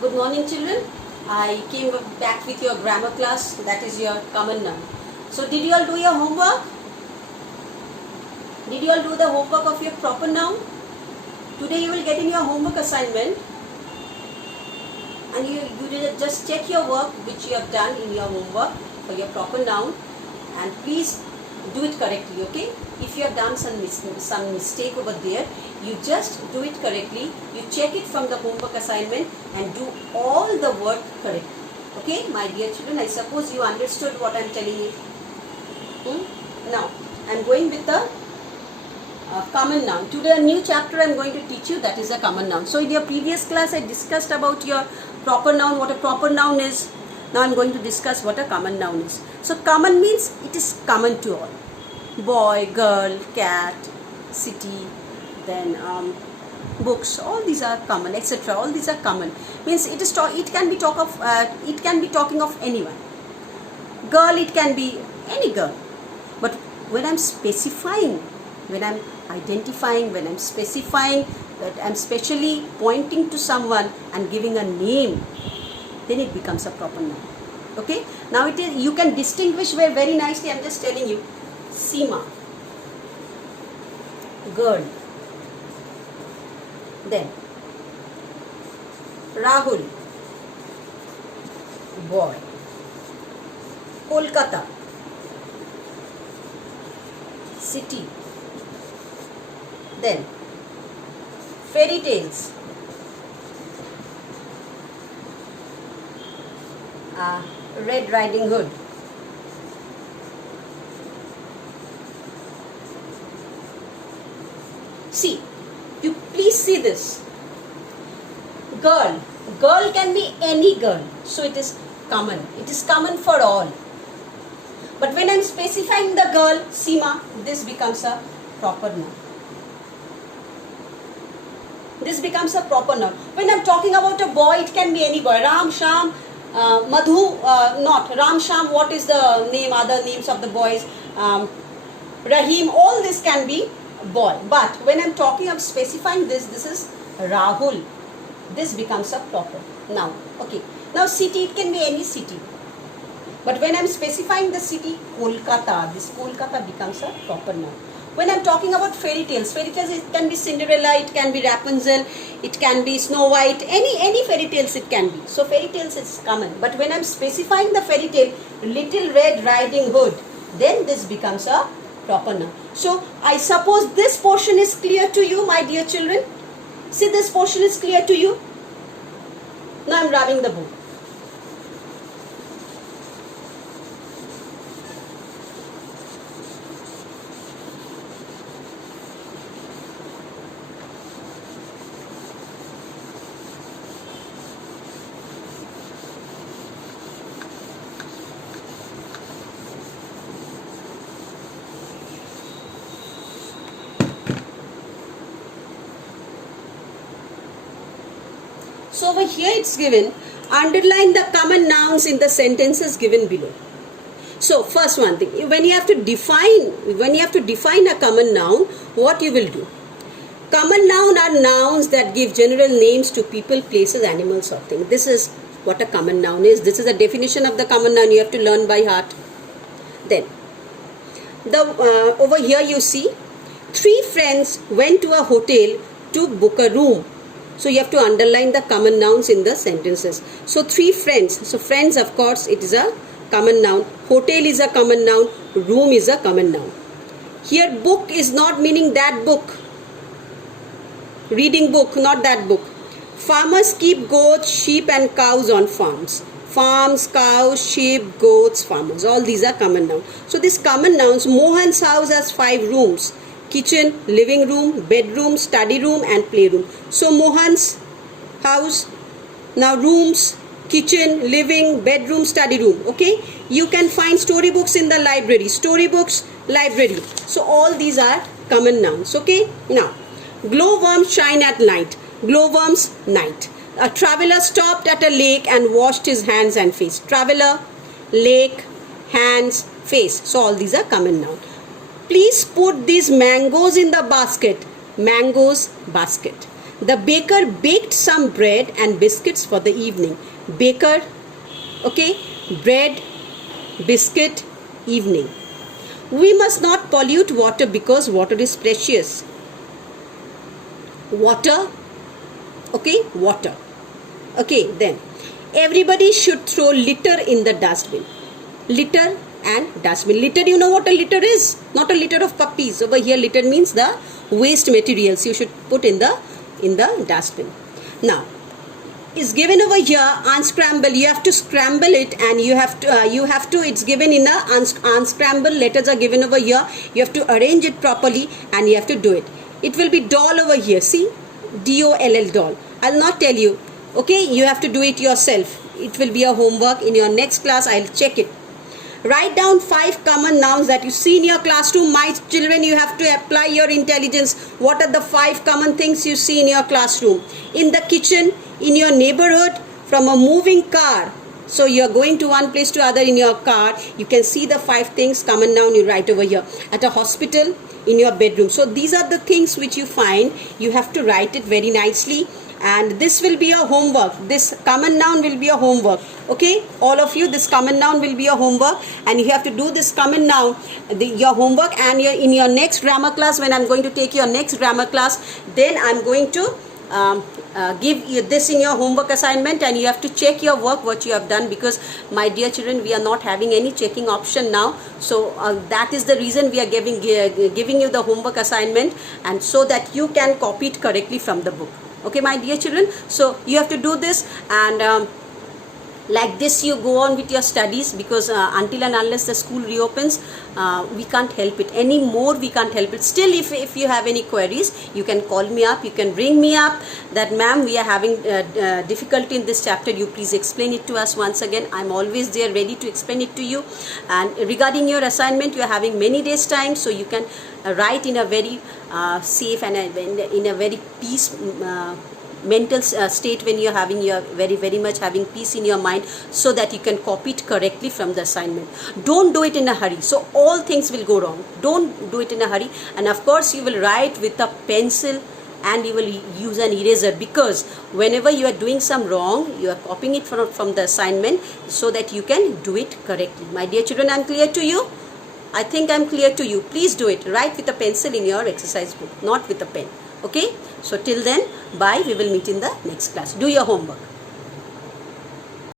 Good morning, children. I came back with your grammar class, that is your common noun. So did you all do your homework? Did you all do the homework of your proper noun? Today you will get in your homework assignment and you just check your work which you have done in your homework for your proper noun, and please do it correctly, okay? If you have done some mistake over there, you just do it correctly. You check it from the homework assignment and do all the work correctly. Okay, my dear children, I suppose you understood what I am telling you. Now, I am going with the common noun. Today a new chapter I am going to teach you, that is a common noun. So in your previous class I discussed about your proper noun, what a proper noun is. Now I am going to discuss what a common noun is. So common means it is common to all. Boy, girl, cat, city, then books, all these are common, etc. All these are common. Means it can be talking of anyone. Girl, it can be any girl. But when I'm specifying, when I'm identifying, when I'm specifying that I'm specially pointing to someone and giving a name, then it becomes a proper noun. Okay? Now you can distinguish very nicely. I'm just telling you. Seema, girl. Then Rahul, boy. Kolkata, city. Then fairy tales, Red Riding Hood. See, you please see this. Girl. Girl can be any girl. So it is common. It is common for all. But when I am specifying the girl, Seema, this becomes a proper noun. This becomes a proper noun. When I am talking about a boy, it can be any boy. Ram, Sham, Madhu, not. Ram, Sham, what is the name, other names of the boys? Rahim, all this can be boy. But when I am talking of specifying this is Rahul. This becomes a proper noun. Okay. Now city, it can be any city. But when I am specifying the city, Kolkata, this Kolkata becomes a proper noun. When I am talking about fairy tales, it can be Cinderella, it can be Rapunzel, it can be Snow White, any fairy tales it can be. So fairy tales is common. But when I am specifying the fairy tale, Little Red Riding Hood, then this becomes a proper noun. So I suppose this portion is clear to you, my dear children. See, this portion is clear to you. Now I am rubbing the book. So over here it's given, underline the common nouns in the sentences given below. So first one thing, when you have to define a common noun, what you will do? Common noun are nouns that give general names to people, places, animals or things. This is what a common noun is. This is a definition of the common noun you have to learn by heart. Then over here you see, 3 friends went to a hotel to book a room. So you have to underline the common nouns in the sentences. So 3 friends. So friends, of course, it is a common noun. Hotel is a common noun. Room is a common noun. Here book is not meaning that book. Reading book, not that book. Farmers keep goats, sheep and cows on farms. Farms, cows, sheep, goats, farmers. All these are common nouns. So these common nouns, Mohan's house has 5 rooms. Kitchen, living room, bedroom, study room and playroom. So Mohan's house, now rooms, kitchen, living, bedroom, study room. Okay, you can find storybooks in the library. Storybooks, library. So all these are common nouns. Okay, now glowworms shine at night. Glowworms, night. A traveler stopped at a lake and washed his hands and face. Traveler, lake, hands, face. So all these are common nouns. Please put these mangoes in the basket. Mangoes, basket. The baker baked some bread and biscuits for the evening. Baker, okay, bread, biscuit, evening. We must not pollute water because water is precious. Water, okay, water. Okay, then everybody should throw litter in the dustbin. Litter and dustbin. Litter, you know what a litter is? Not a litter of puppies. Over here, litter means the waste materials you should put in the dustbin. Now, is given over here, unscramble. You have to scramble it, and you have to. It's given in a unscramble. Letters are given over here. You have to arrange it properly, and you have to do it. It will be doll over here. See, DOLL, doll. I'll not tell you. Okay, you have to do it yourself. It will be a homework in your next class. I'll check it. Write down 5 common nouns that you see in your classroom. My children, you have to apply your intelligence. What are the 5 common things you see in your classroom? In the kitchen, in your neighborhood, from a moving car. So you are going to one place to other in your car. You can see the 5 things, common noun you write over here. At a hospital, in your bedroom. So these are the things which you find. You have to write it very nicely. And this will be a homework. This common noun will be a homework. Okay, all of you, this common noun will be a homework, and you have to do this common noun, your homework, and in your next grammar class, when I'm going to take your next grammar class, then I'm going to give you this in your homework assignment, and you have to check your work, what you have done, because my dear children, we are not having any checking option now. So that is the reason we are giving you the homework assignment, and so that you can copy it correctly from the book. Okay, my dear children, so you have to do this, and like this you go on with your studies, because until and unless the school reopens, we can't help it anymore. We can't help it. Still, if you have any queries, you can call me up, you can ring me up, that ma'am, we are having difficulty in this chapter, you please explain it to us once again. I'm always there ready to explain it to you. And regarding your assignment, you are having many days time, so you can write in a very safe and in a very peace mental state, when you're having your very much having peace in your mind, so that you can copy it correctly from the assignment. Don't do it in a hurry, so all things will go wrong. Don't do it in a hurry. And of course, you will write with a pencil, and you will use an eraser, because whenever you are doing some wrong, you are copying it from the assignment, so that you can do it correctly. My dear children, I'm clear to you? I think I'm clear to you. Please do it. Write with a pencil in your exercise book, not with a pen. Okay, so till then, bye. We will meet in the next class. Do your homework.